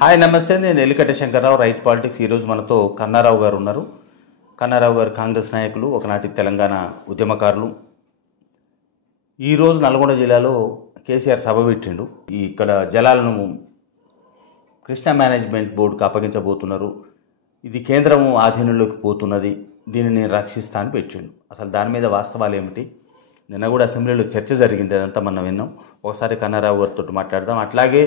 Hi నమస్తే, నేను ఎలికట Shankarrao, right politics. ఈరోజు మనతో కన్నారావు గారు ఉన్నారు. కన్నారావు గారు కాంగ్రెస్ నాయకులు, ఒకనాటి తెలంగాణ ఉద్యమకారులు. ఈరోజు నల్గొండ జిల్లాలో కేసీఆర్ సభ పెట్టిండు. ఇక్కడ జలాలను కృష్ణా మేనేజ్మెంట్ బోర్డుకు అప్పగించబోతున్నారు. ఇది కేంద్రం ఆధీనంలోకి పోతున్నది, దీనిని రక్షిస్తా అని పెట్టిండు. అసలు దాని మీద వాస్తవాలు ఏమిటి? నిన్న కూడా అసెంబ్లీలో చర్చ జరిగింది, అదంతా మనం విన్నాం. ఒకసారి కన్నారావు గారితో మాట్లాడదాం. అట్లాగే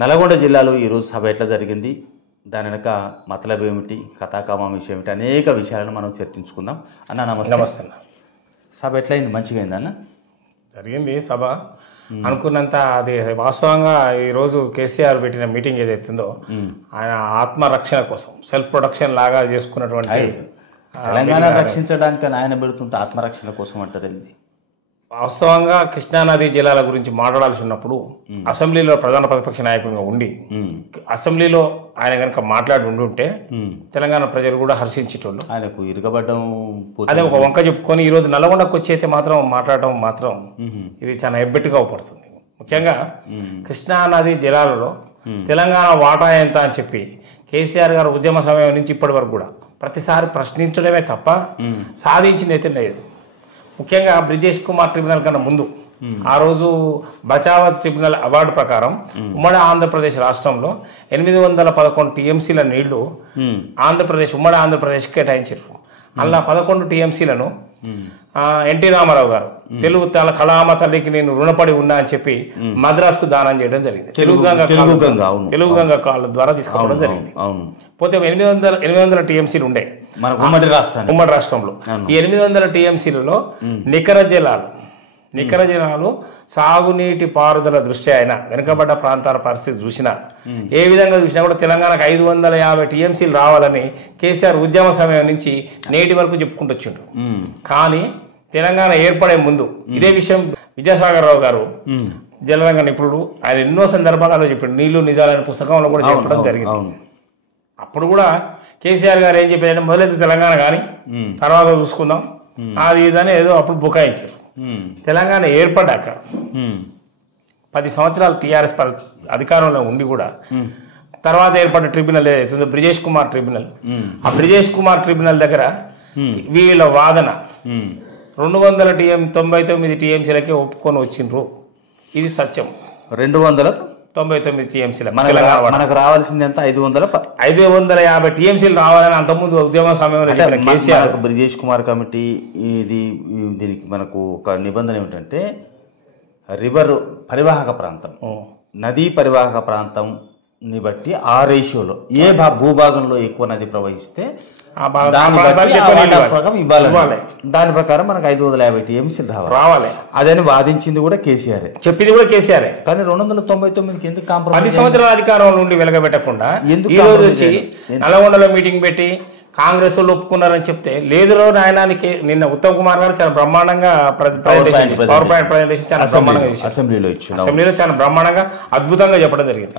నల్గొండ జిల్లాలో ఈరోజు సభ ఎట్లా జరిగింది, దాని వెనక మతలబ్ ఏమిటి, కథాకామాంశం ఏమిటి, అనేక విషయాలను మనం చర్చించుకుందాం. అన్న నమస్తే. నమస్తే అన్న. సభ ఎట్లయింది? మంచిగా అయింది అన్న? జరిగింది సభ అనుకున్నంత. అది వాస్తవంగా ఈరోజు కేసీఆర్ పెట్టిన మీటింగ్ ఏదైతుందో ఆయన ఆత్మరక్షణ కోసం, సెల్ఫ్ ప్రొడక్షన్ లాగా చేసుకున్నటువంటి, తెలంగాణ రక్షించడానికి ఆయన పెడుతుంటే ఆత్మరక్షణ కోసం అంటారేంది? వాస్తవంగా కృష్ణానదీ జలాల గురించి మాట్లాడాల్సి ఉన్నప్పుడు అసెంబ్లీలో ప్రధాన ప్రతిపక్ష నాయకునిగా ఉండి అసెంబ్లీలో ఆయన కనుక మాట్లాడి ఉండుంటే తెలంగాణ ప్రజలు కూడా హర్షించేటోళ్ళు. ఆయనకు ఇరగబడ్డం అదే ఒక వంక చెప్పుకొని ఈరోజు నల్గొండకు వచ్చి అయితే మాత్రం మాట్లాడటం మాత్రం ఇది చాలా ఎబ్బెట్టుగా అవపడుతుంది. ముఖ్యంగా కృష్ణానదీ జలాలలో తెలంగాణ వాటా ఎంత అని చెప్పి కేసీఆర్ గారు ఉద్యమ సమయం నుంచి ఇప్పటి వరకు కూడా ప్రతిసారి ప్రశ్నించడమే తప్ప సాధించింది అయితే లేదు. ముఖ్యంగా బ్రిజేష్ కుమార్ ట్రిబ్యునల్ కన్నా ముందు ఆ రోజు బచావత్ ట్రిబ్యునల్ అవార్డు ప్రకారం ఉమ్మడి ఆంధ్రప్రదేశ్ రాష్ట్రంలో 811 టీఎంసీల నీళ్లు ఉమ్మడి ఆంధ్రప్రదేశ్ కేటాయించారు. అలా 11 టీఎంసీలను ఎన్టీ రామారావు గారు తెలుగు కళామ తల్లికి నేను రుణపడి ఉన్నా అని చెప్పి మద్రాసుకు దానం చేయడం జరిగింది. తెలుగు గంగ కాళ్ళ ద్వారా తీసుకోవడం జరిగింది. పోతే 800 టీఎంసీలు ఉండే ఉమ్మడి రాష్ట్రంలో. ఈ 800 టీఎంసీలలో నికర జలాలు సాగునీటి పారుదల దృష్ట్యా అయినా వెనుకబడ్డ ప్రాంతాల పరిస్థితి చూసినా, ఏ విధంగా చూసినా కూడా తెలంగాణకు 550 టీఎంసీలు రావాలని కేసీఆర్ ఉద్యమ సమయం నుంచి నేటి వరకు చెప్పుకుంటూ వచ్చిండు. కానీ తెలంగాణ ఏర్పడే ముందు ఇదే విషయం విద్యాసాగర్ రావు గారు, జలరంగ నిపుణుడు, ఆయన ఎన్నో సందర్భాలలో చెప్పాడు. నీళ్లు నిజాలనే పుస్తకంలో కూడా చెప్పడం జరిగింది. అప్పుడు కూడా కేసీఆర్ గారు ఏం చెప్పారంటే, మొదలైతే తెలంగాణ కానీ తర్వాత చూసుకుందాం అది ఇదని ఏదో అప్పుడు బుకాయించారు. తెలంగాణ ఏర్పడ్డాక 10 సంవత్సరాలు టీఆర్ఎస్ అధికారంలో ఉండి కూడా తర్వాత ఏర్పడ్డ ట్రిబ్యునల్ ఏదైతుందో బ్రిజేష్ కుమార్ ట్రిబ్యునల్, ఆ బ్రిజేష్ కుమార్ ట్రిబ్యునల్ దగ్గర వీళ్ళ వాదన 299 టీఎంసీలకే ఒప్పుకొని వచ్చిండ్రు. ఇది సత్యం. 299 టీఎంసీల మనకు రావాల్సింది ఎంత? 550 టీఎంసీలు రావాలని అంతకుముందు ఉద్యమ సమయంలో కేసీఆర్ బ్రిజేష్ కుమార్ కమిటీ దీనికి మనకు ఒక నిబంధన ఏమిటంటే, రివర్ పరివాహక ప్రాంతం, నదీ పరివాహక ప్రాంతంని బట్టి ఆ రేషియోలో ఏ భూభాగంలో ఎక్కువ నది ప్రవహిస్తే దాని ప్రకారం మనకు 550 టీఎంసీలు రావాలి. అదని వాదించింది కూడా కేసీఆర్, చెప్పింది కూడా కేసీఆర్. కానీ 299కి ఎందుకు కాంప్రమైజ్? 10 సంవత్సరాల అధికారం నుండి వెలగబెట్టకుండా ఈ రోజు వచ్చి నల్గొండలో మీటింగ్ పెట్టి కాంగ్రెస్ వాళ్ళు ఒప్పుకున్నారని చెప్తే, లేదు నాయనానికి నిన్న ఉత్తమ్ కుమార్ గారు చాలా బ్రహ్మాండంగా పవర్ పాయింట్ ప్రజెంటేషన్ చాలా బ్రహ్మాండంగా అసెంబ్లీలో చాలా బ్రహ్మాండంగా అద్భుతంగా చెప్పడం జరిగింది.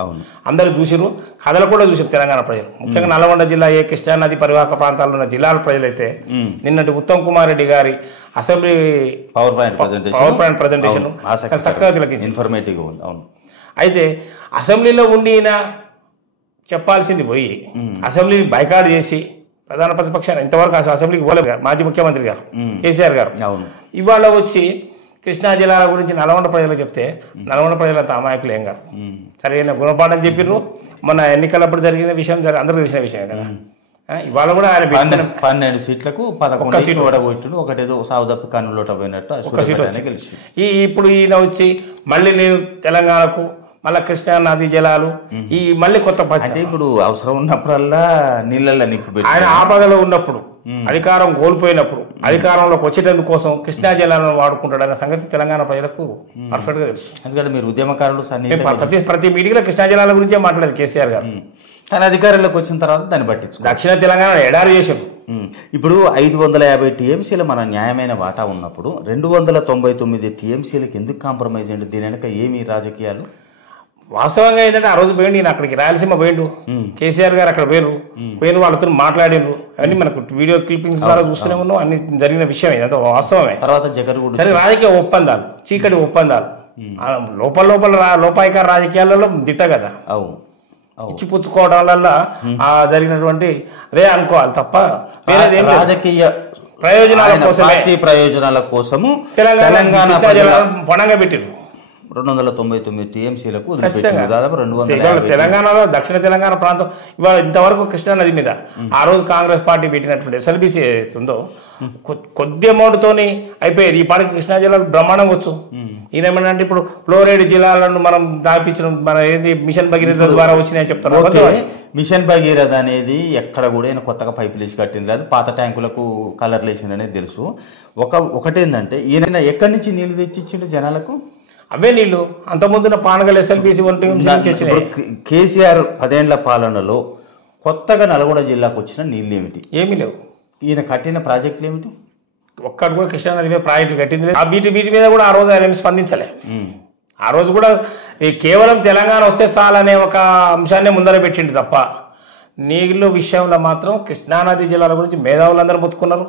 అందరూ చూసిరు, కథలు కూడా చూసారు తెలంగాణ ప్రజలు. ముఖ్యంగా నల్గొండ జిల్లా ఏ కృష్ణా నది పరివాహక ప్రాంతాల్లో ఉన్న జిల్లాల ప్రజలైతే నిన్నటి ఉత్తమ్ కుమార్ రెడ్డి గారి అసెంబ్లీ పవర్ పాయింట్ ప్రజెంటేషన్ చక్కగా తిలకించి ఇన్ఫర్మేటివ్. అయితే అసెంబ్లీలో ఉండి చెప్పాల్సింది పోయి అసెంబ్లీని బైకాట్ చేసి ప్రధాన ప్రతిపక్షాన్ని ఇంతవరకు అసెంబ్లీకి పోలేదు మాజీ ముఖ్యమంత్రి గారు కేసీఆర్ గారు. ఇవాళ వచ్చి కృష్ణా జిల్లాల గురించి నల్గొండ ప్రజలకు చెప్తే నల్గొండ ప్రజలంత అమాయకులు ఏం కాదు, సరైన గుణపాఠం చెప్పిర్రు. మన ఎన్నికలప్పుడు జరిగిన విషయం అందరికీ తెలిసిన విషయం కదా. ఇవాళ కూడా ఆయన 12 సీట్లకు 11 సీట్లు ఓడగొట్టిండు. ఒకటేదో సావుదప్పి కన్నులోట పోయినట్టు ఒక సీట్ వచ్చి ఇప్పుడు ఈయన వచ్చి మళ్ళీ నేను తెలంగాణకు మళ్ళీ కృష్ణా నదీ జలాలు ఈ మళ్ళీ కొత్త అంటే ఇప్పుడు అవసరం ఉన్నప్పుడల్లా నీళ్ళల్లో నింపి ఆయన ఆపదలో ఉన్నప్పుడు, అధికారం కోల్పోయినప్పుడు అధికారంలోకి వచ్చేటందుకు కోసం కృష్ణా జలాలను వాడుకుంటాడన్న సంగతి తెలంగాణ ప్రజలకు పర్ఫెక్ట్ గా తెలుసు. ఎందుకంటే మీరు ఉద్యమకారులు ప్రతి మీటింగ్ లో కృష్ణా జలాల గురించే మాట్లాడారు కేసీఆర్ గారు. కానీ అధికారంలోకి వచ్చిన తర్వాత దాన్ని పట్టించు దక్షిణ తెలంగాణ ఎడారి చేశారు. ఇప్పుడు 550 టీఎంసీలు మన న్యాయమైన వాటా ఉన్నప్పుడు 299 టీఎంసీలకు ఎందుకు కాంప్రమైజ్ అండి? దీని వెనక ఏమి రాజకీయాలు? వాస్తవంగా ఏంటంటే ఆ రోజు పోయిండు ఈయన, అక్కడికి రాయలసీమ పోయిండు, కేసీఆర్ గారు అక్కడ పోయిన వాళ్ళతో మాట్లాడిండ్రు. అన్ని మనకు వీడియో క్లిప్పింగ్స్ ద్వారా చూస్తూనే ఉన్నాం. అన్ని జరిగిన విషయం ఇదంతా వాస్తవమే. తర్వాత జగన్ కూడా సరే రాజకీయ ఒప్పందాలు, చీకటి ఒప్పందాలు, లోపల లోపాయికార రాజకీయాలలో దిట్ట కదా. ఇచ్చిపుచ్చుకోవడం వల్ల జరిగినటువంటి అదే అనుకోవాలి తప్ప వేరేదేం లేదు. రాజకీయ ప్రయోజనాల కోసమే, పార్టీ ప్రయోజనాల కోసము తెలంగాణ పణంగా పెట్టారు. 299 టీఎంసీలకు దాదాపు 200. తెలంగాణలో దక్షిణ తెలంగాణ ప్రాంతం ఇవాళ ఇంతవరకు కృష్ణా నది మీద ఆ రోజు కాంగ్రెస్ పార్టీ పెట్టినటువంటి ఎస్ఎల్బిసి ఏదైతుందో కొద్ది అమౌంట్తోని అయిపోయేది. ఈ పాటికి కృష్ణా జిల్లాలో బ్రహ్మాండం వచ్చు. ఈయన ఏమంటే ఇప్పుడు ఫ్లోరైడ్ జిల్లాలను మనం దాపించడం మన ఏంది మిషన్ భగీరథ ద్వారా వచ్చినాయని చెప్తారు. మిషన్ భగీరథ అనేది ఎక్కడ కూడా ఈయన కొత్తగా పైపులు వేసి కట్టింది లేదు, పాత ట్యాంకులకు కలర్ లేషన్ అనేది తెలుసు. ఒకటేందంటే ఈయన ఎక్కడి నుంచి నీళ్లు తెచ్చిచ్చిండు జనాలకు? అవే నీళ్లు అంతకుముందున పానగల్ ఎస్ఎల్బిసి కేసీఆర్ 10 ఏళ్ల పాలనలో కొత్తగా నల్గొండ జిల్లాకు వచ్చిన నీళ్ళు ఏమిటి? ఏమీ లేవు. ఈయన కట్టిన ప్రాజెక్టులు ఏమిటి? ఒక్కటి కూడా కృష్ణా నది మీద ప్రాజెక్టులు కట్టింది లేదు. వీటి మీద కూడా ఆ రోజు ఆయన స్పందించలే. ఆ రోజు కూడా కేవలం తెలంగాణ వస్తే చాలనే ఒక అంశాన్ని ముందర పెట్టిండు తప్ప నీళ్ళు విషయంలో మాత్రం కృష్ణానది జిల్లాల గురించి మేధావులందరూ మొత్తుకున్నారు.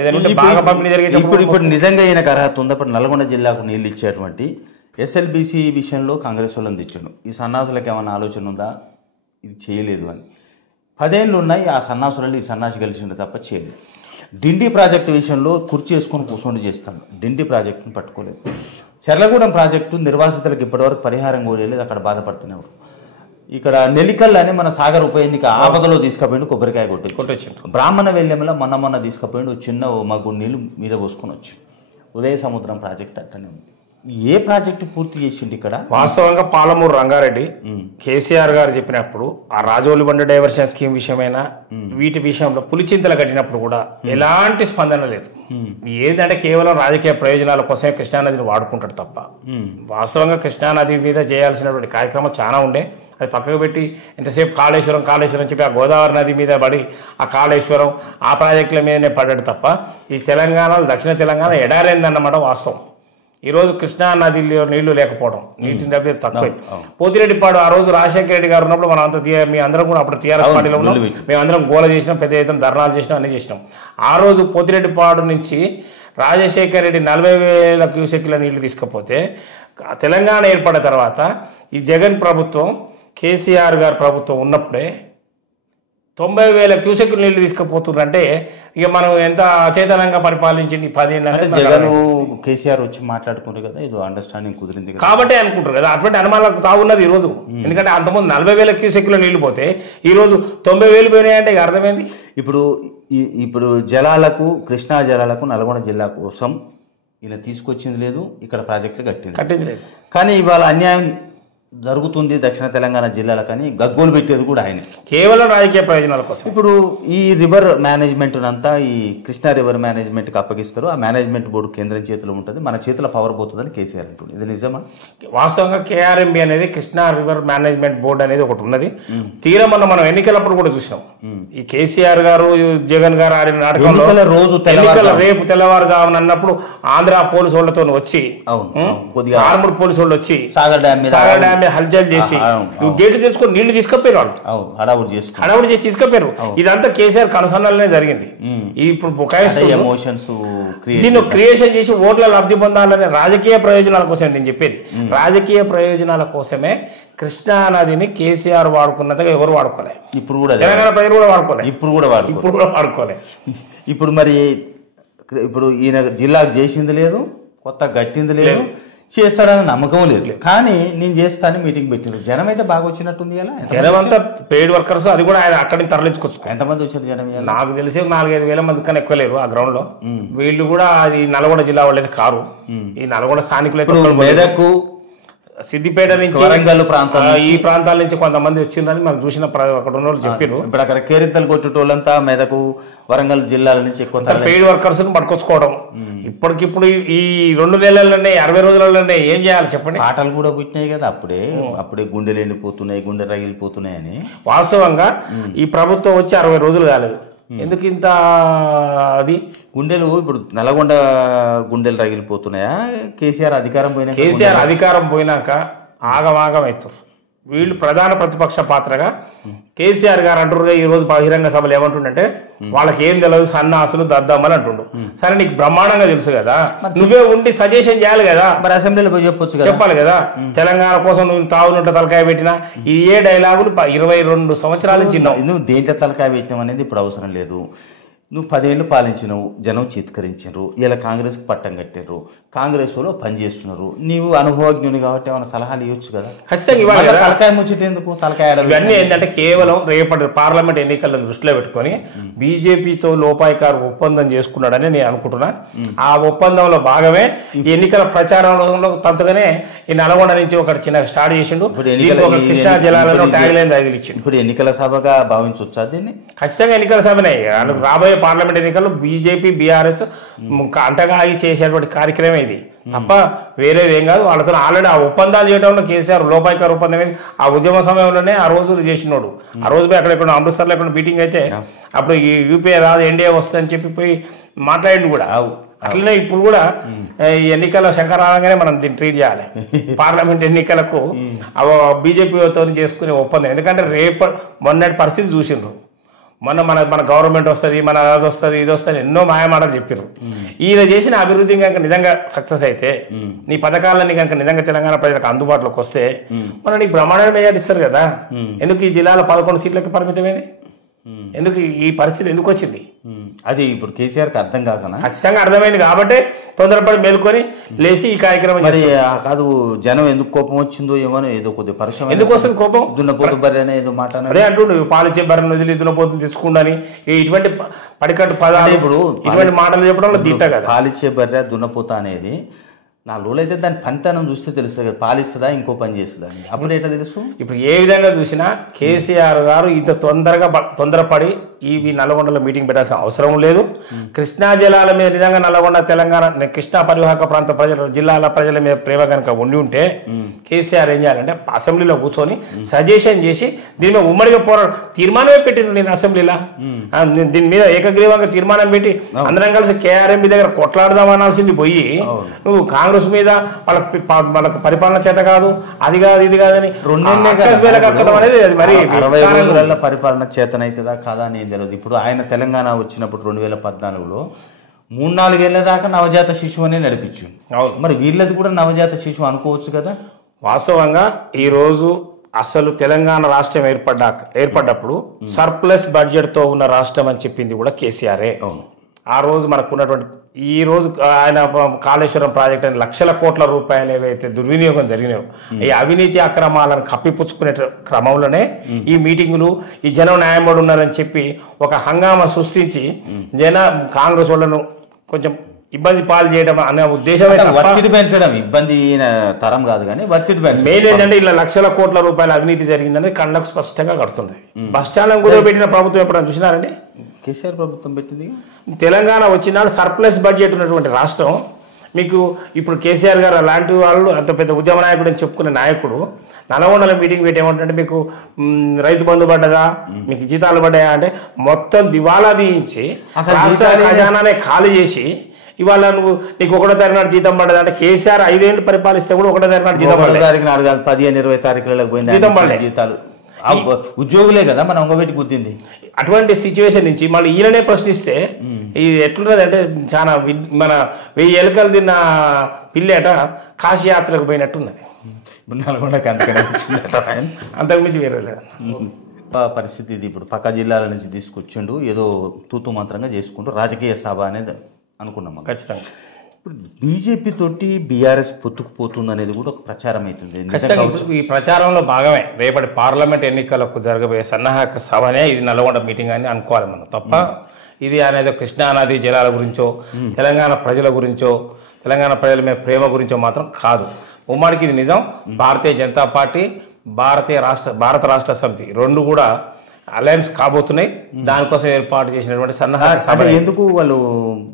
ఏదైనా బాగా పంపిణీ జరిగేటప్పుడు ఇప్పుడు నిజంగా ఈయనకు అర్హత ఉంది. ఇప్పుడు నల్గొండ జిల్లాకు నీళ్ళు ఇచ్చేటువంటి ఎస్ఎల్బిసి విషయంలో కాంగ్రెస్ వాళ్ళని తెచ్చాడు. ఈ సన్నాసులకు ఏమైనా ఆలోచన ఉందా? ఇది చేయలేదు అని 10 ఏళ్ళు ఉన్నాయి. ఆ సన్నాసులని ఈ సన్నాసి కలిసిండు తప్ప చేయలేదు. డిండి ప్రాజెక్టు విషయంలో కుర్చీ వేసుకొని కూర్చొని చేస్తాను. డిండి ప్రాజెక్టును పట్టుకోలేదు. చెర్లగూడెం ప్రాజెక్టు నిర్వాసితులకు ఇప్పటివరకు పరిహారం కూడా లేదు. అక్కడ బాధపడుతున్నారు. ఇక్కడ నెలికల్ అని మన సాగర్ ఉప ఎన్నిక ఆపదలో తీసుకుపోయిండు, కొబ్బరికాయ కొట్టొచ్చు. బ్రాహ్మణ వెల్లెంలో మొన్న తీసుకుపోయిండు, చిన్న మగ్గు నీళ్ళు మీద పోసుకొని వచ్చి. ఉదయ సముద్రం ప్రాజెక్ట్ అట్టనే ఉంది. ఏ ప్రాజెక్టు పూర్తి చేసిండు ఇక్కడ? వాస్తవంగా పాలమూరు రంగారెడ్డి కేసీఆర్ గారు చెప్పినప్పుడు ఆ రాజోలి బండ డైవర్షన్ స్కీమ్ విషయమైనా వీటి విషయంలో పులిచింతలు కట్టినప్పుడు కూడా ఎలాంటి స్పందన లేదు. ఏదంటే కేవలం రాజకీయ ప్రయోజనాల కోసమే కృష్ణానదిని వాడుకుంటాడు తప్ప వాస్తవంగా కృష్ణానది మీద చేయాల్సినటువంటి కార్యక్రమాలు చాలా ఉండే. అది పక్కకు పెట్టి ఎంతసేపు కాళేశ్వరం చెప్పి ఆ గోదావరి నది మీద పడి ఆ కాళేశ్వరం ఆ ప్రాజెక్టుల మీదనే పడ్డాడు తప్ప ఈ తెలంగాణలో దక్షిణ తెలంగాణ ఎడారైందన్నమాట వాస్తవం. ఈరోజు కృష్ణా నదిలో నీళ్లు లేకపోవడం, నీటి లభ్యత తక్కువ. పోతిరెడ్డిపాడు ఆ రోజు రాజశేఖర రెడ్డి గారు ఉన్నప్పుడు మనం అంతా మీ అందరం కూడా అప్పుడు టీఆర్ఎస్ పార్టీలో ఉన్నాం. మేమందరం గోల చేసినాం, పెద్ద ఎత్తున ధర్నాలు చేసినాం, అన్నీ చేసినాం. ఆ రోజు పోతిరెడ్డిపాడు నుంచి రాజశేఖర రెడ్డి 40,000 క్యూసెక్ల నీళ్లు తీసుకపోతే తెలంగాణ ఏర్పడిన తర్వాత ఈ జగన్ ప్రభుత్వం కేసీఆర్ గారు ప్రభుత్వం ఉన్నప్పుడే 90,000 క్యూసెక్లు నీళ్లు తీసుకుపోతున్నారంటే ఇక మనం ఎంత అచేతనంగా పరిపాలించింది 10 ఏళ్ళ. జగన్ కేసీఆర్ వచ్చి మాట్లాడుకున్నారు కదా, ఇది అండర్స్టాండింగ్ కుదిరింది కాబట్టి అనుకుంటారు కదా. అటువంటి అనుమానాలకు తాగున్నది ఈరోజు. ఎందుకంటే అంతకుముందు 40,000 క్యూసెక్ల నీళ్లు పోతే ఈరోజు 90,000 పోయినాయంటే ఇక అర్థమైంది. ఇప్పుడు జలాలకు, కృష్ణా జలాలకు నల్గొండ జిల్లా కోసం ఈయన తీసుకొచ్చింది లేదు, ఇక్కడ ప్రాజెక్టులు కట్టింది లేదు. కానీ ఇవాళ అన్యాయం జరుగుతుంది దక్షిణ తెలంగాణ జిల్లాలో, కానీ గగ్గోలు పెట్టేది కూడా ఆయన కేవలం రాజకీయ ప్రయోజనాల కోసం. ఇప్పుడు ఈ రివర్ మేనేజ్మెంట్ అంతా ఈ కృష్ణా రివర్ మేనేజ్మెంట్కి అప్పగిస్తారు. ఆ మేనేజ్మెంట్ బోర్డు కేంద్రం చేతిలో ఉంటుంది, మన చేతిలో పవర్ పోతుందని కేసీఆర్ అంటుంది. ఇది నిజమా? వాస్తవంగా కేఆర్ఎంబి అనేది కృష్ణా రివర్ మేనేజ్మెంట్ బోర్డు అనేది ఒకటి ఉన్నది. తీరా మనం ఎన్నికలప్పుడు కూడా చూసినాం. ఈ కేసీఆర్ గారు జగన్ గారు ఆడిన నాటకంలో రోజు రేపు తెల్లవారుజామున అన్నప్పుడు ఆంధ్ర పోలీసు వాళ్ళతో వచ్చి, ఆర్మూర్ పోలీసు వాళ్ళు వచ్చి సాగర్ డ్యామ్ హల్చల్ చేసి గేట్లు తెచ్చుకొని నీళ్లు తీసుకపోయారు. వాళ్ళు హడావుడి చేసి తీసుకపోయారు. ఇదంతా కేసీఆర్ కనుసన్నలనే జరిగింది. ఇప్పుడు దీన్ని క్రియేషన్ చేసి ఓట్ల లబ్ధి పొందాలనే రాజకీయ ప్రయోజనాల కోసమే నేను చెప్పేది. రాజకీయ ప్రయోజనాల కోసమే కృష్ణా నదిని కేసీఆర్ వాడుకున్నట్టుగా ఎవరు వాడుకోలే. ఇప్పుడు కూడా తెలంగాణ ప్రజలు కూడా వాడుకోలే. ఇప్పుడు కూడా వాడుకోలే. ఇప్పుడు ఈయన జిల్లాకు చేసింది లేదు, కొత్త గట్టింది లేదు, చేస్తాడని నమ్మకం లేదు. కానీ నేను చేస్తాను మీటింగ్ పెట్టింది. జనం అయితే బాగా వచ్చినట్టుంది. కదా జనం అంతా పెయిడ్ వర్కర్స్, అది కూడా ఆయన అక్కడికి తరలించుకోవచ్చు. ఎంతమంది వచ్చారు జనం? నాకు తెలిసి 4-5 వేల మంది కన్నా ఎక్కువ లేరు ఆ గ్రౌండ్ లో. వీళ్ళు కూడా అది నల్గొండ జిల్లా వాళ్ళది కారు. ఈ నల్గొండ స్థానికులు మెదకు, సిద్దిపేట నుంచి, వరంగల్ ఈ ప్రాంతాల నుంచి కొంతమంది వచ్చిందని మనం చూసిన అక్కడ ఉన్న వాళ్ళు చెప్పారు. ఇప్పుడు అక్కడ కేరింతలు కొట్టేటోళ్ళంతా మెదకు, వరంగల్ జిల్లాల నుంచి ఎక్కువ పెయిడ్ వర్కర్స్ పట్టుకొచ్చుకోవడం. ఇప్పటికిప్పుడు ఈ 2 నెలల్లోనే 60 రోజులలోనే ఏం చేయాలి చెప్పండి? ఆటలు కూడా పుట్టినాయి కదా అప్పుడే గుండెలు ఎండిపోతున్నాయి, గుండె రగిలిపోతున్నాయి అని. వాస్తవంగా ఈ ప్రభుత్వం వచ్చి 60 రోజులు కాలేదు. ఎందుకు ఇంత అది గుండెలు? ఇప్పుడు నల్గొండ గుండెలు రగిలిపోతున్నాయా? కేసీఆర్ అధికారం పోయినాక ఆగమాగం అవుతారు. వీళ్ళు ప్రధాన ప్రతిపక్ష పాత్రగా కేసీఆర్ గారు అంటారుగా ఈ రోజు బహిరంగ సభలు ఏమంటుండంటే వాళ్ళకి ఏం తెలియదు సన్నాసులు దద్దామని అంటుండు. సరే నీకు బ్రహ్మాండంగా తెలుసు కదా, నువ్వే ఉండి సజెషన్ చేయాలి కదా, మరి అసెంబ్లీలో పోయి చెప్పొచ్చు, చెప్పాలి కదా. తెలంగాణ కోసం నువ్వు తావునుంట తలకాయ పెట్టినా ఈ ఏ డైలాగులు 22 సంవత్సరాల నుంచి నువ్వు దేంట్లో తలకాయ పెట్టినావు అనేది ఇప్పుడు అవసరం లేదు. నువ్వు 10 ఏళ్ళు పాలించినవు, జనం చీత్కరించారు, ఇలా కాంగ్రెస్కి పట్టం కట్టారు, కాంగ్రెస్ వాళ్ళు పనిచేస్తున్నారు, నీవు అనుభవజ్ఞుని కాబట్టి ఏమైనా సలహాలు ఇవ్వచ్చు కదా. ఖచ్చితంగా ఇవ్వాలి కదా. తలకాయ ముచ్చట ఎందుకు, తలకాయ ఇవన్నీ ఏంటంటే కేవలం రేపటి పార్లమెంట్ ఎన్నికలను దృష్టిలో పెట్టుకొని బీజేపీతో లోపాయికారు ఒప్పందం చేసుకున్నాడని నేను అనుకుంటున్నా. ఆ ఒప్పందంలో భాగమే ఈ ఎన్నికల ప్రచారంలో తంతగానే ఈ నల్గొండ నుంచి ఒక చిన్న స్టార్ట్ చేసిండు. కృష్ణా జలాలలో ట్యాగ్ లైన్ తగిలిచ్చిండు. ఇప్పుడు ఎన్నికల సభగా భావించవచ్చా దీన్ని? ఖచ్చితంగా ఎన్నికల సభనే. రాబోయే పార్లమెంట్ ఎన్నికల్లో బీజేపీ బీఆర్ఎస్ అంటగాగి చేసేటువంటి కార్యక్రమం ఇది తప్ప వేరేది ఏం కాదు. వాళ్ళతో ఆల్రెడీ ఆ ఒప్పందాలు చేయడంలో కేసీఆర్ లోపాయికారు ఒప్పందం ఏది ఆ ఉద్యమ సమయంలోనే ఆ రోజులు చేసినోడు. ఆ రోజు పోయి అక్కడ అమృత్సర్లో ఎక్కడ మీటింగ్ అయితే అప్పుడు ఈ యూపీఏ రాదు ఎన్డీఏ వస్తుందని చెప్పి పోయి మాట్లాడిండు కూడా. అట్లనే ఇప్పుడు కూడా ఈ ఎన్నికల శంకరాలంగానే మనం దీన్ని ట్రీట్ చేయాలి. పార్లమెంట్ ఎన్నికలకు బీజేపీతో చేసుకునే ఒప్పందం. ఎందుకంటే మొన్నటి పరిస్థితి చూసిండ్రు. మన గవర్నమెంట్ వస్తుంది, మన అది వస్తుంది, ఇది వస్తుంది, ఎన్నో మాయమాటలు చెప్పారు. ఈయన చేసిన అభివృద్ధి కనుక నిజంగా సక్సెస్ అయితే, నీ పథకాలన్నీ కనుక నిజంగా తెలంగాణ ప్రజలకు అందుబాటులోకి వస్తే మనం నీకు బ్రహ్మాండమైన మెజార్టీ ఇస్తారు కదా. ఎందుకు ఈ జిల్లాలో 11 సీట్లకి పరిమితమైంది? ఎందుకు ఈ పరిస్థితి ఎందుకు వచ్చింది? అది ఇప్పుడు కేసీఆర్కి అర్థం కాకనా? ఖచ్చితంగా అర్థమైంది కాబట్టి తొందరపడి మేలుకొని లేచి ఈ కార్యక్రమం. మరి కాదు, జనం ఎందుకు కోపం వచ్చిందో ఏమో, ఏదో కొద్దిగా పరిశ్రమ ఎందుకు వస్తుంది కోపం? దున్నపోతు బర్రె అనే ఏదో మాట అదే అంటుండు, పాలిచ్చే బర్రెను వదిలి దున్నపోతుని తెచ్చుకుండాని ఇటువంటి పడికట్టు పదాలు ఇప్పుడు ఇటువంటి మాటలు చెప్పడంలో దిట్ట కదా. పాలిచ్చే బర్రె దున్నపోత అనేది 4 రోజులు అయితే దాని పనితనం చూస్తే తెలుస్తుంది కదా, పాలిస్తుందా ఇంకో పని చేస్తుందా అని. అప్పుడు ఏంటో తెలుసు. ఇప్పుడు ఏ విధంగా చూసినా కేసీఆర్ గారు ఇంత తొందరపడి ఈ నల్లగొండలో మీటింగ్ పెట్టాల్సిన అవసరం లేదు. కృష్ణా జలాల మీద నిజంగా నల్లగొండ తెలంగాణ కృష్ణా పరివాహక ప్రాంత జిల్లాల ప్రజల మీద ప్రేమ కనుక ఉండి ఉంటే కేసీఆర్ ఏం చేయాలంటే అసెంబ్లీలో కూర్చొని సజెషన్ చేసి దీని మీద ఉమ్మడిగా తీర్మానమే పెట్టింది. నేను అసెంబ్లీలో దీని మీద ఏకగ్రీవంగా తీర్మానం పెట్టి అందరం కలిసి కేఆర్ఎంబీ దగ్గర కొట్లాడదామనాల్సింది పోయి నువ్వు కాంగ్రెస్ మీద వాళ్ళకి పరిపాలన చేత కాదు, అది కాదు, ఇది కాదని 2 అనేది మరి 60 రోజుల పరిపాలన చేతనైతుందా కాదా అని తెలియదు. ఇప్పుడు ఆయన తెలంగాణ వచ్చినప్పుడు 2014లో 3-4 ఏళ్ల దాకా నవజాత శిశువు అనే నడిపించు. మరి వీళ్ళది కూడా నవజాత శిశువు అనుకోవచ్చు కదా. వాస్తవంగా ఈరోజు అసలు తెలంగాణ రాష్ట్రం ఏర్పడ్డప్పుడు సర్ప్లస్ బడ్జెట్తో ఉన్న రాష్ట్రం అని చెప్పింది కూడా కేసీఆరే. ఆ రోజు మనకు ఉన్నటువంటి ఈ రోజు ఆయన కాళేశ్వరం ప్రాజెక్ట్ అని లక్షల కోట్ల రూపాయలు ఏవైతే దుర్వినియోగం జరిగినాయో ఈ అవినీతి అక్రమాలను కప్పిపుచ్చుకునే క్రమంలోనే ఈ మీటింగులు ఈ జనం న్యాయమోడు ఉన్నారని చెప్పి ఒక హంగామా సృష్టించి కాంగ్రెస్ వాళ్ళను కొంచెం ఇబ్బంది పాలు చేయడం అనే ఉద్దేశమే. ఒత్తిడి పెంచడం ఇబ్బంది తరం కాదు కానీ ఒత్తిడి పెంచడం. మెయిన్ ఏంటంటే ఇలా లక్షల కోట్ల రూపాయల అవినీతి జరిగిందని కళ్ళకు స్పష్టంగా కడుతుంది. బస్ స్టాండ్ కూడా పెట్టిన ప్రభుత్వం ఎప్పుడైనా చూసినారండి? కేసీఆర్ ప్రభుత్వం పెట్టింది. తెలంగాణ వచ్చినాడు సర్ప్లస్ బడ్జెట్ ఉన్నటువంటి రాష్ట్రం. మీకు ఇప్పుడు కేసీఆర్ గారు అలాంటి వాళ్ళు అంత పెద్ద ఉద్యమ నాయకుడు అని చెప్పుకునే నాయకుడు నల్గొండలో మీటింగ్ పెట్టి ఏమంటే మీకు రైతు బంధు పడ్డదా, మీకు జీతాలు పడ్డాయా అంటే మొత్తం దివాలా తీయించి రాష్ట్ర ఖజానానే ఖాళీ చేసి ఇవాళ నీకు 1వ తారీఖు నాడు జీతం పడదు అంటే కేసీఆర్ 5 ఏళ్ళు పరిపాలిస్తే కూడా 1వ తారీఖు నాడు జీతం పడలేదు. 15-20 తారీఖులకు పోయింది జీతం పడలేదు. జీతాలు ఉద్యోగులే కదా మనం ఒంగబెట్టి గుద్దింది. అటువంటి సిచ్యువేషన్ నుంచి మళ్ళీ ఈయననే ప్రశ్నిస్తే ఇది ఎట్లున్నది అంటే చాలా మన 1000 ఎలుకలు తిన్న పిల్లేట కాశీ యాత్రకు పోయినట్టున్నది. అంతకుమించి వేరే లేదు పరిస్థితి. ఇది ఇప్పుడు పక్క జిల్లాల నుంచి తీసుకొచ్చిండు, ఏదో తూతు మంత్రంగా చేసుకుంటూ రాజకీయ సభ అనేది అనుకున్నాం. ఖచ్చితంగా ఇప్పుడు బీజేపీ తోటి బీఆర్ఎస్ పొత్తుకుపోతుంది అనేది కూడా ఒక ప్రచారం అవుతుంది. ఈ ప్రచారంలో భాగమే రేపటి పార్లమెంట్ ఎన్నికలకు జరగబోయే సన్నాహక సభనే ఇది నల్గొండ మీటింగ్ అని అనుకోవాలి మనం. తప్ప ఇది అనేది కృష్ణా నది జలాల గురించో తెలంగాణ ప్రజల గురించో తెలంగాణ ప్రజల మీద ప్రేమ గురించో మాత్రం కాదు. ఉమ్మడికి ఇది నిజం. భారతీయ జనతా పార్టీ భారత రాష్ట్ర సమితి 2 కూడా అలయన్స్ కాబోతున్నాయి. దానికోసం ఏర్పాటు చేసినటువంటి సన్నాహక సభ. ఎందుకు వాళ్ళు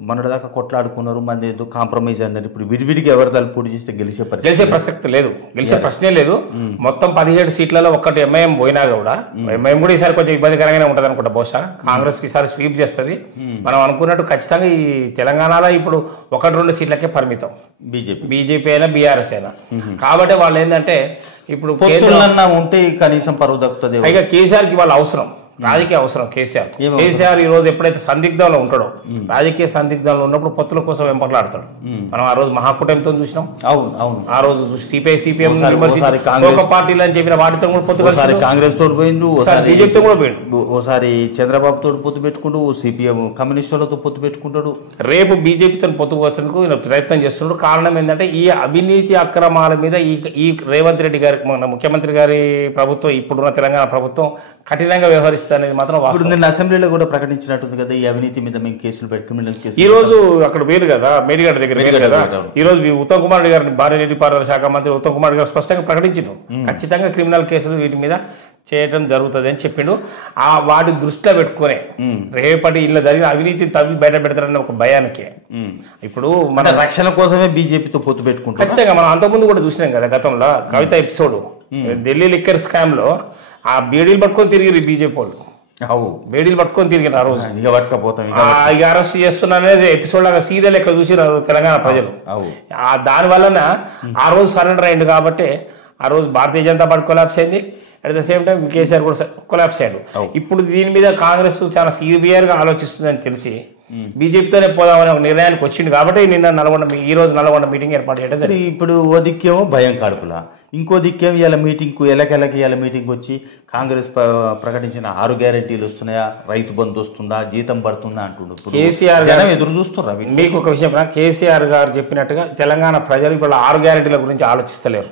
మొన్నటిదాకా కొట్లాడుకున్నారు, మన ఏదో కాంప్రమైజ్ అన్నారు. ఇప్పుడు విడివిడికి ఎవరు తల పోటీ చేస్తే గెలిచే ప్రసక్తి లేదు, గెలిచే ప్రశ్నే లేదు. మొత్తం 17 సీట్లలో ఒక్కటి ఎంఐఎం పోయినా కూడా ఎంఐఎం కూడా ఈసారి కొంచెం ఇబ్బందికరంగానే ఉంటుంది అనుకుంటా. బహుశా కాంగ్రెస్ ఈసారి స్వీప్ చేస్తుంది. మనం అనుకున్నట్టు ఖచ్చితంగా ఈ తెలంగాణలో ఇప్పుడు 1-2 సీట్లకే పరిమితం బీజేపీ అయినా బీఆర్ఎస్ అయినా. కాబట్టి వాళ్ళు ఏంటంటే ఇప్పుడు పొత్తులన్నా ఉంటే కనీసం పరువు దక్కుతుంది. పైగా కేసీఆర్కి వాళ్ళ అవసరం, రాజకీయ అవసరం. కేసీఆర్ ఈ రోజు ఎప్పుడైతే సందిగ్ధంలో ఉంటాడో, రాజకీయ సందిగ్ధంలో ఉన్నప్పుడు పొత్తుల కోసం వెంపట్లాడతాడు. మనం ఆ రోజు మహాకూటమితో చూసినాం. అవును అవును. ఆ రోజు సిపిఐ సిపిఎం పార్టీలు అని చెప్పిన వాటితో కూడా పొత్తు, కాంగ్రెస్ తోడు పోయిండు, బీజేపీతో కూడా పోయిండు, ఓసారి చంద్రబాబు తోడు పొత్తు పెట్టుకుంటూ సిపిఎం కమ్యూనిస్టులతో పొత్తు పెట్టుకుంటాడు. రేపు బీజేపీతో పొత్తు వచ్చేందుకు ప్రయత్నం చేస్తున్నాడు. కారణం ఏంటంటే ఈ అవినీతి అక్రమాల మీద ఈ రేవంత్ రెడ్డి గారి, మన ముఖ్యమంత్రి గారి ప్రభుత్వం, ఇప్పుడున్న తెలంగాణ ప్రభుత్వం కఠినంగా వ్యవహరిస్తుంది అనేది మాత్రం వాస్తవం. నిన్న అసెంబ్లీలో కూడా ప్రకటించినట్టుంది కదా, ఈ అవినీతి మీద మేము కేసులు పెట్టి, క్రిమినల్ కేసులు. ఈ రోజు అక్కడ వేరు కదా, మేడిగడ్డ దగ్గర వేరు కదా. ఈ రోజు ఉత్తమ్ కుమార్ రెడ్డి గారిని, భారీ నీటిపారుదల శాఖ మంత్రి ఉత్తమ్ కుమార్ రెడ్డి గారు స్పష్టంగా ప్రకటించారు, ఖచ్చితంగా క్రిమినల్ కేసులు వీటి మీద చేయడం జరుగుతుంది అని చెప్పిండు. ఆ వాటి దృష్టిలో పెట్టుకునే రేపటి ఇలా జరిగిన అవినీతిని తవ్వి బయట పెడతారన్న ఒక భయానికి ఇప్పుడు మన రక్షణ కోసమే బీజేపీతో పొత్తు పెట్టుకుంటాం. ఖచ్చితంగా మనం అంతకుముందు కూడా చూసినాం కదా, గతంలో కవిత ఎపిసోడ్ ఢిల్లీ లిక్కర్ స్కామ్ లో ఆ బీడీలు పట్టుకొని తిరిగి బీజేపీ వాళ్ళు బేడీలు పట్టుకొని తిరిగిన ఆ రోజు ఇక పట్టుకపోతాం, ఇక అరెస్ట్ చేస్తున్నారనేది ఎపిసోడ్ లాగా సీరియల్ లెక్క చూసినారు తెలంగాణ ప్రజలు. దాని వలన ఆ రోజు సరెండర్ అయ్యిండు కాబట్టి ఆ రోజు భారతీయ జనతా పార్టీ కొలాప్స్ అయింది. At the same time KCR కూడా కొలాప్స్ అయ్యాడు. ఇప్పుడు దీని మీద కాంగ్రెస్ చాలా సివియర్గా ఆలోచిస్తుందని తెలిసి బీజేపీతోనే పోదామని ఒక నిర్ణయానికి వచ్చింది కాబట్టి నిన్న ఈ రోజు నల్గొండ మీటింగ్ ఏర్పాటు చేయడం జరిగింది. ఇప్పుడు ఓ దిక్కేమో భయం కడుపులా, ఇంకో దిక్కేమో ఇలా మీటింగ్కు ఎలకెలకి ఇలా మీటింగ్ వచ్చి కాంగ్రెస్ ప్రకటించిన 6 గ్యారెంటీలు వస్తున్నాయా, రైతు బంధు వస్తుందా, జీతం పడుతుందా అంటుండ్రు. కేసీఆర్ గారు ఎదురు చూస్తున్నారు. మీకు ఒక విషయం, కేసీఆర్ గారు చెప్పినట్టుగా తెలంగాణ ప్రజలు ఇప్పుడు 6 గ్యారెంటీల గురించి ఆలోచిస్తలేరు.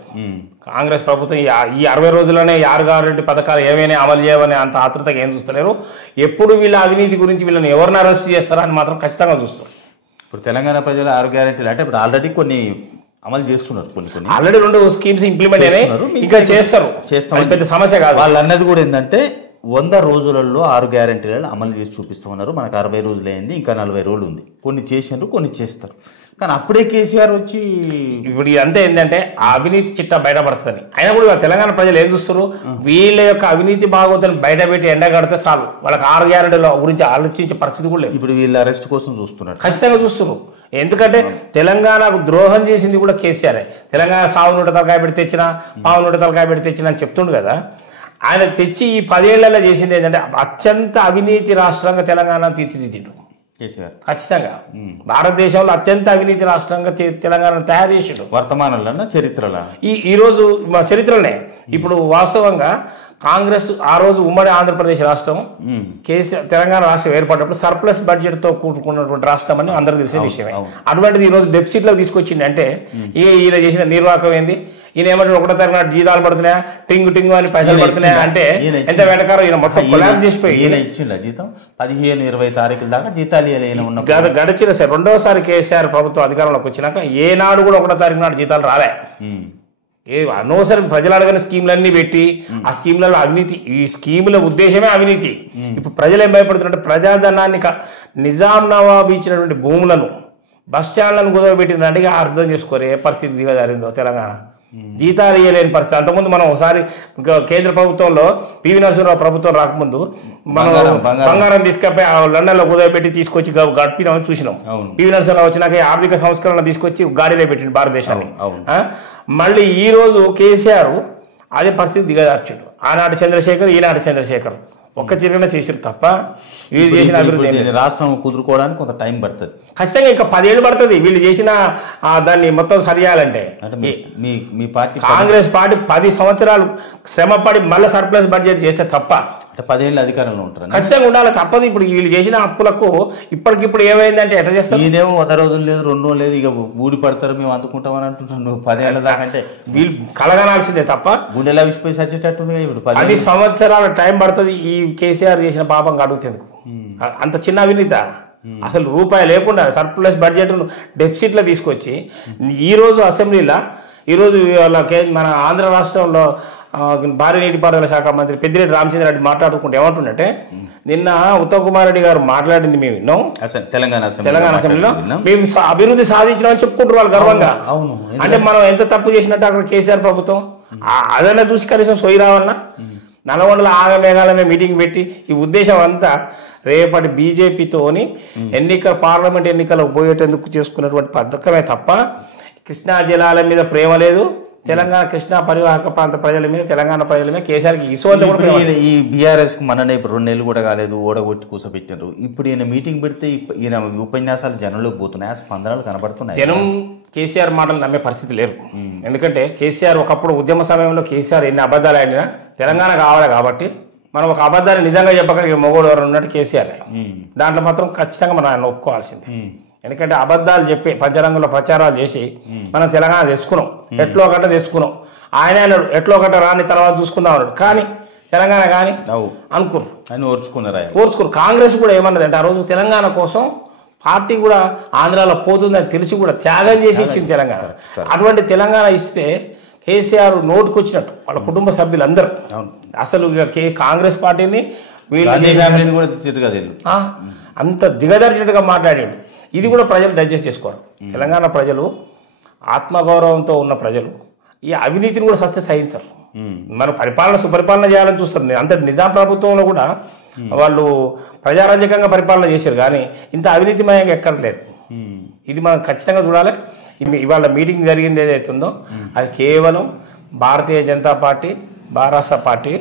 కాంగ్రెస్ ప్రభుత్వం ఈ 60 రోజుల్లోనే 6 గ్యారెంటీ పథకాలు ఏమైనా అమలు చేయవని అంత ఆతృతగా ఏం చూస్తలేరు. ఎప్పుడు వీళ్ళ అవినీతి గురించి వీళ్ళని ఎవరిని అరెస్ట్ చేస్తారా అని మాత్రం ఖచ్చితంగా చూస్తారు. ఇప్పుడు తెలంగాణ ప్రజలు 6 గ్యారెంటీలు అంటే ఇప్పుడు ఆల్రెడీ కొన్ని అమలు చేస్తున్నారు, కొన్ని ఆల్రెడీ 2 స్కీమ్స్ ఇంప్లిమెంట్ అయినాయి, ఇంకా చేస్తారు. పెద్ద సమస్య కాదు. వాళ్ళు అన్నది కూడా ఏంటంటే 100 రోజులలో 6 గ్యారెంటీలను అమలు చేసి చూపిస్తామన్నారు. మనకు 60 రోజులు అయింది, ఇంకా 40 రోజులు ఉంది. కొన్ని చేసినారు, కొన్ని చేస్తారు. కానీ అప్పుడే కేసీఆర్ వచ్చి ఇప్పుడు ఇదంతా ఏంటంటే ఆ అవినీతి చిట్టా బయటపడుతుంది. అయినా కూడా తెలంగాణ ప్రజలు ఏం చూస్తారు, వీళ్ళ యొక్క అవినీతి భాగవతాన్ని బయట పెట్టి ఎండగడితే చాలు, వాళ్ళకి 6 గ్యారెంటీల గురించి ఆలోచించే పరిస్థితి కూడా లేదు. ఇప్పుడు వీళ్ళ అరెస్ట్ కోసం చూస్తున్నారు, ఖచ్చితంగా చూస్తున్నారు. ఎందుకంటే తెలంగాణకు ద్రోహం చేసింది కూడా కేసీఆర్. తెలంగాణ సాగు నూట తలకాయ పెట్టి తెచ్చినా, పావు నూట తలకాయ పెట్టి తెచ్చినా అని చెప్తుండు కదా. ఆయన తెచ్చి ఈ 10 ఏళ్లలో చేసింది ఏంటంటే అత్యంత అవినీతి రాష్ట్రంగా తెలంగాణ తీర్చిదిద్దిండు కేసీఆర్. ఖచ్చితంగా భారతదేశంలో అత్యంత అవినీతి రాష్ట్రంగా తెలంగాణ తయారు చేసాడు. వర్తమానంలో చరిత్రలో ఈ రోజు మా చరిత్రనే. ఇప్పుడు వాస్తవంగా కాంగ్రెస్ ఆ రోజు ఉమ్మడి ఆంధ్రప్రదేశ్ రాష్ట్రం, కేసీఆర్ తెలంగాణ రాష్ట్రం ఏర్పడినప్పుడు సర్ప్లస్ బడ్జెట్ తో కూడుకున్నటువంటి రాష్ట్రం అని అందరికి తెలిసిన విషయమే. అటువంటిది ఈ రోజు డెఫిసిట్ లోకి తీసుకొచ్చింది. అంటే ఈయన చేసిన నిర్వాహకం ఏంది? ఈయన ఏమంటే 1వ తరగతి జీతాలు పడుతున్నాయా, టింగు టింగు అని పైసలు పడుతున్నాయా అంటే ఎంత వెటకారం. ఈయన మొత్తం కొలాబ్ చేసిపోయి ఇచ్చిండ జీతం 15-20 తారీఖుల దాకా జీతాలు గడిచిన 2వసారి కేసీఆర్ ప్రభుత్వం అధికారంలోకి వచ్చినాక ఏనాడు కూడా 1వ తారీఖు నాడు జీతాలు రాలే. అనవసరం ప్రజలు అడగని స్కీములన్నీ పెట్టి ఆ స్కీములలో అవినీతి, ఈ స్కీముల ఉద్దేశమే అవినీతి. ఇప్పుడు ప్రజలు ఏం భయపడుతుంటే ప్రజాధనాన్ని నిజాం నవాబు ఇచ్చినటువంటి భూములను, బస్ స్టాండ్లను కుదవబెట్టినట్టుగా అర్థం చేసుకోరే పరిస్థితి దిగజారిందో తెలంగాణ. జీతాలు ఇవ్వలేని పరిస్థితి. అంతకుముందు మనం ఒకసారి కేంద్ర ప్రభుత్వంలో పివి నరసింహరావు ప్రభుత్వం రాకముందు మనం బంగారం తీసుకపోయి లండన్లో కుదవబెట్టి తీసుకొచ్చి గడిపినామని చూసినాం. పివి నరసింహరావు వచ్చినాక ఆర్థిక సంస్కరణ తీసుకొచ్చి గాడిలో పెట్టిండు భారతదేశాన్ని. మళ్ళీ ఈ రోజు కేసీఆర్ అదే పరిస్థితి దిగజార్చాడు. ఆనాటి చంద్రశేఖర్, ఈనాటి చంద్రశేఖర్ ఒక్క తిరిగిన చేసారు తప్ప వీళ్ళు చేసిన అభివృద్ధి రాష్ట్రం కుదురుకోవడానికి కొంత టైం పడుతుంది. ఖచ్చితంగా ఇంకా 10 ఏళ్ళు పడుతుంది వీళ్ళు చేసిన దాన్ని మొత్తం సరియాలంటే. మీ పార్టీ కాంగ్రెస్ పార్టీ 10 సంవత్సరాలు శ్రమపడి మళ్ళీ సర్ప్లస్ బడ్జెట్ చేస్తే తప్ప 10 ఏళ్ళు అధికారంలో ఉంటారు, ఖచ్చితంగా ఉండాలి. తప్పదు. ఇప్పుడు వీళ్ళు చేసిన అప్పులకు ఇప్పటికిప్పుడు ఏమైందంటే ఎట్లా చేస్తారు? ఈయనేమో 100 రోజులు లేదు, 2 రోజులు లేదు, ఇక ఊడి పడతారు మేము అందుకుంటామని అంటున్నాను. నువ్వు 10 ఏళ్ళ దాకా అంటే వీళ్ళు కలగనాల్సిందే తప్ప గుండెలా విసిపోయి సచ్చేటట్టుంది. ఇప్పుడు 10 సంవత్సరాల టైం పడుతుంది. ఈ కేసీఆర్ చేసిన పాపం కడుగుతుంది. అంత చిన్న అవినీత, అసలు రూపాయి లేకుండా సర్ప్లస్ బడ్జెట్ డెఫిసిట్ లో తీసుకొచ్చి ఈ రోజు అసెంబ్లీలో ఈరోజు మన ఆంధ్ర రాష్ట్రంలో భారీ నీటిపారుదల శాఖ మంత్రి పెద్దిరెడ్డి రామచంద్రారెడ్డి మాట్లాడుకుంటే ఏమంటుండే, నిన్న ఉత్తమ్ కుమార్ రెడ్డి గారు మాట్లాడింది మేము విన్నాం తెలంగాణ అసెంబ్లీలో. మేము అభివృద్ధి సాధించినామని చెప్పుకుంటారు వాళ్ళు గర్వంగా. అంటే మనం ఎంత తప్పు చేసినట్టు అక్కడ కేసీఆర్ ప్రభుత్వం అదన్నా చూసి కనీసం సొయ్యి రావాలన్నా. నల్గొండలో ఆగమేఘాలమే మీటింగ్ పెట్టి ఈ ఉద్దేశం అంతా రేపటి బీజేపీతోని పార్లమెంట్ ఎన్నికలకు పోయేటందుకు చేసుకున్నటువంటి పథకమే తప్ప కృష్ణా జలాల మీద ప్రేమ లేదు, తెలంగాణ కృష్ణా పరివాహక ప్రాంత ప్రజల మీద, తెలంగాణ ప్రజల మీద కేసీఆర్కి ఇసువంత కూడా ఇప్పుడు ఈ బీఆర్ఎస్కి మననే 2 నెలలు కూడా కాలేదు, ఓడగొట్టి కూర్చోబెట్టారు. ఇప్పుడు ఈయన మీటింగ్ పెడితే ఈయన ఉపన్యాసాలు జనంలోకి పోతున్నాయి, ఆ స్పందనలు కనబడుతున్నాయి. జనం కేసీఆర్ మాటలు నమ్మే పరిస్థితి లేరు. ఎందుకంటే కేసీఆర్ ఒకప్పుడు ఉద్యమ సమయంలో కేసీఆర్ ఎన్ని అబద్ధాలు ఆడినా తెలంగాణ కావాలి కాబట్టి మనం ఒక అబద్ధాన్ని నిజంగా చెప్పగలిగే మొగోడు ఎవరు ఉన్నట్టు కేసీఆర్. దాంట్లో మాత్రం ఖచ్చితంగా మనం ఆయన ఒప్పుకోవాల్సింది. ఎందుకంటే అబద్ధాలు చెప్పి పంచరంగంలో ప్రచారాలు చేసి మనం తెలంగాణ తెచ్చుకున్నాం, ఎట్లో ఒకట తెచ్చుకున్నాం. ఆయన అన్నాడు ఎట్లో ఒకట రాని తర్వాత చూసుకుందాం అన్నాడు. కానీ తెలంగాణ కానీ అనుకున్నారు, ఆయన ఓర్చుకున్నారు. కాంగ్రెస్ కూడా ఏమన్నది అంటే ఆ రోజు తెలంగాణ కోసం పార్టీ కూడా ఆంధ్రాలో పోతుందని తెలిసి కూడా త్యాగం చేసి ఇచ్చింది తెలంగాణ. అటువంటి తెలంగాణ ఇస్తే కేసీఆర్ నోటుకు వచ్చినట్టు వాళ్ళ కుటుంబ సభ్యులందరూ అసలు కాంగ్రెస్ పార్టీని వీళ్ళు కూడా అంత దిగజార్చినట్టుగా మాట్లాడాడు. ఇది కూడా ప్రజలు డైజెస్ట్ చేసుకోరు. తెలంగాణ ప్రజలు ఆత్మగౌరవంతో ఉన్న ప్రజలు ఈ అవినీతిని కూడా సహించరు. మన పరిపాలన సుపరిపాలన చేయాలని చూస్తారు. అంత నిజాం ప్రభుత్వంలో కూడా వాళ్ళు ప్రజారంజకంగా పరిపాలన చేశారు, కానీ ఇంత అవినీతిమయంగా ఎక్కడ లేదు. ఇది మనం ఖచ్చితంగా చూడాలి. ఇవాళ మీటింగ్ జరిగింది ఏదైతుందో అది కేవలం భారతీయ జనతా పార్టీ, మహారాష్ట్ర పార్టీ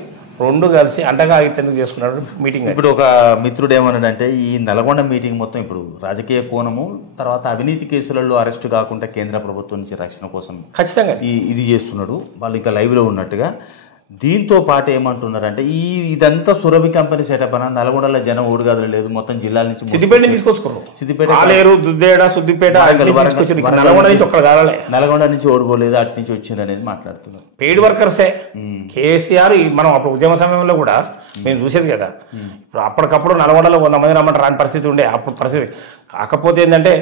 రెండు కలిసి అండగా ఎందుకు చేసుకున్నాడు మీటింగ్. ఇప్పుడు ఒక మిత్రుడు ఏమన్నాడంటే ఈ నల్గొండ మీటింగ్ మొత్తం ఇప్పుడు రాజకీయ కోణము, తర్వాత అవినీతి కేసులలో అరెస్టు కాకుండా కేంద్ర ప్రభుత్వం నుంచి రక్షణ కోసం ఖచ్చితంగా ఇది చేస్తున్నాడు వాళ్ళు ఇంకా లైవ్లో ఉన్నట్టుగా. దీంతో పాటు ఏమంటున్నారంటే ఇదంతా సురభి కంపెనీ సెటప్ అన్న, నల్గొండలో జనం ఓడుగాదులు లేదు, మొత్తం జిల్లాల నుంచి సిద్దిపేట తీసుకొచ్చుకున్నారు. సిద్దిపేట, దుద్దేడ, సుద్దిపేట, నల్గొండ నుంచి ఓడిపోలేదు, అటు నుంచి వచ్చింది అనేది మాట్లాడుతున్నారు. పెయిడ్ వర్కర్సే కేసీఆర్. మనం అప్పుడు ఉద్యమ సమయంలో కూడా మేము చూసేది కదా. ఇప్పుడు అప్పటికప్పుడు నల్గొండలో 100 మంది రమ్మంటే రాని పరిస్థితి ఉండే అప్పుడు పరిస్థితి. కాకపోతే ఏంటంటే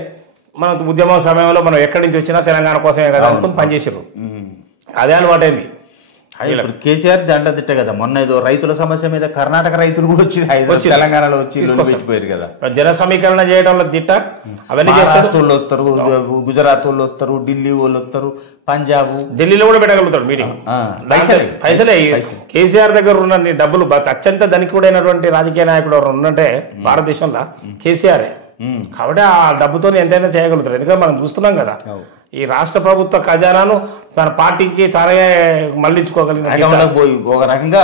మనం ఉద్యమ సమయంలో మనం ఎక్కడి నుంచి వచ్చినా తెలంగాణ కోసమే కదా అనుకుని పనిచేసారు. అదే అలవాటైంది. ఇప్పుడు కేసీఆర్ దండ తిట్ట కదా, మొన్న ఏదో రైతుల సమస్య మీద కర్ణాటక రైతులు కూడా వచ్చి తెలంగాణలో వచ్చి పెట్టిపోయారు కదా. జన సమీకరణ చేయడంలో దిట్ట. అవన్నీ వాళ్ళు వస్తారు, గుజరాత్ వాళ్ళు వస్తారు, ఢిల్లీ వాళ్ళు వస్తారు, పంజాబ్, ఢిల్లీలో కూడా పెట్టగలుగుతారు మీటింగ్. పైసలే కేసీఆర్ దగ్గర ఉన్న డబ్బులు. అత్యంత ధనికుడైనటువంటి రాజకీయ నాయకుడు ఎవరు ఉన్నట్టే భారతదేశంలో కేసీఆర్. కాబట్టి ఆ డబ్బుతో ఎంతైనా చేయగలుగుతారు. ఎందుకంటే మనం చూస్తున్నాం కదా ఈ రాష్ట్ర ప్రభుత్వ ఖజానాను తన పార్టీకి తానే మళ్లించుకోగలిగిన ఒక రకంగా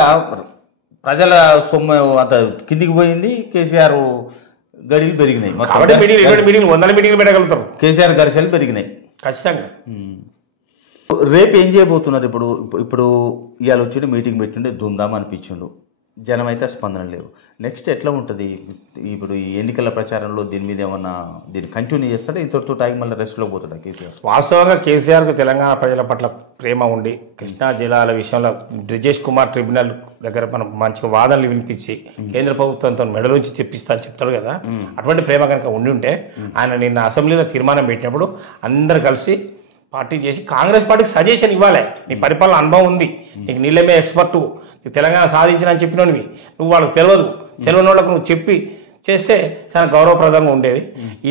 ప్రజల సొమ్ము అంత కిందికి పోయింది. కేసీఆర్ గడిలు పెరిగినాయి. 100 మీటింగ్లు పెట్టగలుగుతారు. కేసీఆర్ గరిసెలు పెరిగినాయి ఖచ్చితంగా. రేపు ఏం చేయబోతున్నారు? ఇప్పుడు ఇవాళ వచ్చి మీటింగ్ పెట్టిండే దుందాం అనిపించిండు, జనం అయితే స్పందన లేవు. నెక్స్ట్ ఎట్లా ఉంటుంది? ఇప్పుడు ఈ ఎన్నికల ప్రచారంలో దీని మీద ఏమన్నా దీన్ని కంటిన్యూ చేస్తాడా, ఇంతటితో టాగి మళ్ళీ రెస్ట్లో పోతాడా కేసీఆర్? వాస్తవంగా కేసీఆర్కి తెలంగాణ ప్రజల పట్ల ప్రేమ ఉండి కృష్ణా జిల్లాల విషయంలో బ్రిజేష్ కుమార్ ట్రిబ్యునల్ దగ్గర మనం మంచిగా వాదనలు వినిపించి కేంద్ర ప్రభుత్వంతో మెడలోంచి చెప్తాను చెప్తాడు కదా, అటువంటి ప్రేమ కనుక ఉండి ఉంటే ఆయన నిన్న అసెంబ్లీలో తీర్మానం పెట్టినప్పుడు అందరు కలిసి పార్టీ చేసి కాంగ్రెస్ పార్టీకి సజెషన్ ఇవ్వాలి. నీ పరిపాలన అనుభవం ఉంది, నీకు నీళ్ళమే ఎక్స్పర్టు, నీకు తెలంగాణ సాధించిన అని చెప్పినవి నువ్వు వాళ్ళకి తెలియని వాళ్ళకు నువ్వు చెప్పి చేస్తే చాలా గౌరవప్రదంగా ఉండేది.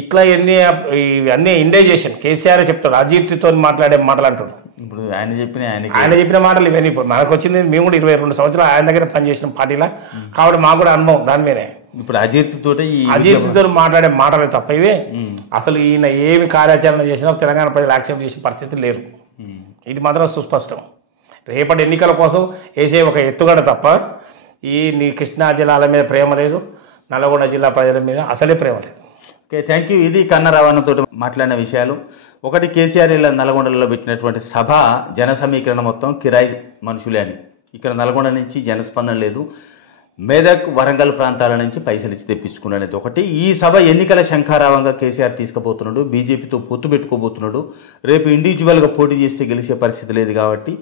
ఇట్లా ఇవన్నీ ఇండైజేషన్ కేసీఆర్ చెప్తాడు, అజిత్తో మాట్లాడే మాటలు అంటాడు. ఇప్పుడు ఆయన చెప్పిన మాటలు ఇవన్నీ మనకు వచ్చింది. మేము కూడా 22 సంవత్సరాలు ఆయన దగ్గర పనిచేసిన పార్టీలా కాబట్టి మాకు కూడా అనుభవం దాని మీదే. ఇప్పుడు అజిత్తో మాట్లాడే మాటలు తప్ప ఇవే. అసలు ఈయన ఏమి కార్యాచరణ చేసినా తెలంగాణ ప్రజలు యాక్సెప్ట్ చేసే పరిస్థితి లేరు. ఇది మాత్రం సుస్పష్టం. రేపటి ఎన్నికల కోసం వేసే ఒక ఎత్తుగడ తప్ప నీ కృష్ణా జిల్లాల మీద ప్రేమ లేదు, నల్గొండ జిల్లా ప్రజల మీద అసలే ప్రేమ లేదు. Okay, thank you. ఇది కన్నరావణతో మాట్లాడిన విషయాలు. ఒకటి, కేసీఆర్ ఇలా నల్గొండలో పెట్టినటువంటి సభ జన సమీకరణ మొత్తం కిరాయి మనుషులే అని. ఇక్కడ నల్గొండ నుంచి జనస్పందన లేదు, మెదక్ వరంగల్ ప్రాంతాల నుంచి పైసలు ఇచ్చి తెప్పించుకున్నది ఒకటి. ఈ సభ ఎన్నికల శంఖారావంగా కేసీఆర్ తీసుకుపోతున్నాడు, బీజేపీతో పొత్తు పెట్టుకోబోతున్నాడు. రేపు ఇండివిజువల్గా పోటీ చేస్తే గెలిచే పరిస్థితి లేదు కాబట్టి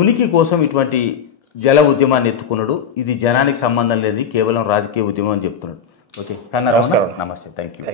ఉనికి కోసం ఇటువంటి జల ఉద్యమాన్ని ఎత్తుకున్నాడు. ఇది జనానికి సంబంధం లేదు, కేవలం రాజకీయ ఉద్యమం అని చెప్తున్నాడు. ఓకే, కన్నా నమస్తే, థ్యాంక్ యూ.